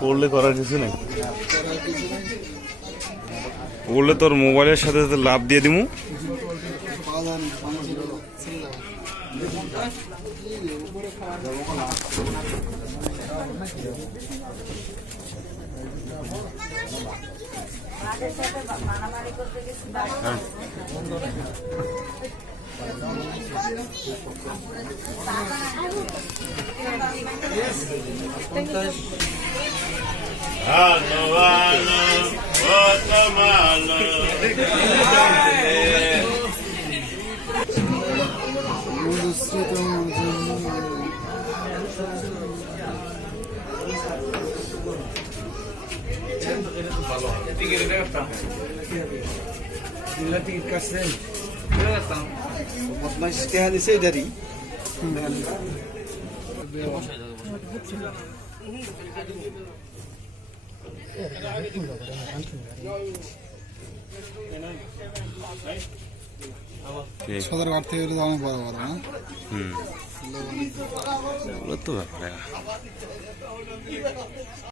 পড়লে করার কিছু নেই। পড়লে তোর মোবাইলের সাথে সাথে লাভ দিয়ে দিমু। পাওয়া যায় না মানুষের ছেড়ে যাবে মধুশ্রীত বদমাইশ টেহা দিছে এটারই সদর ঘাট থেকে অনেক বড় বড় হ্যাঁ? হুম। তো ব্যাপার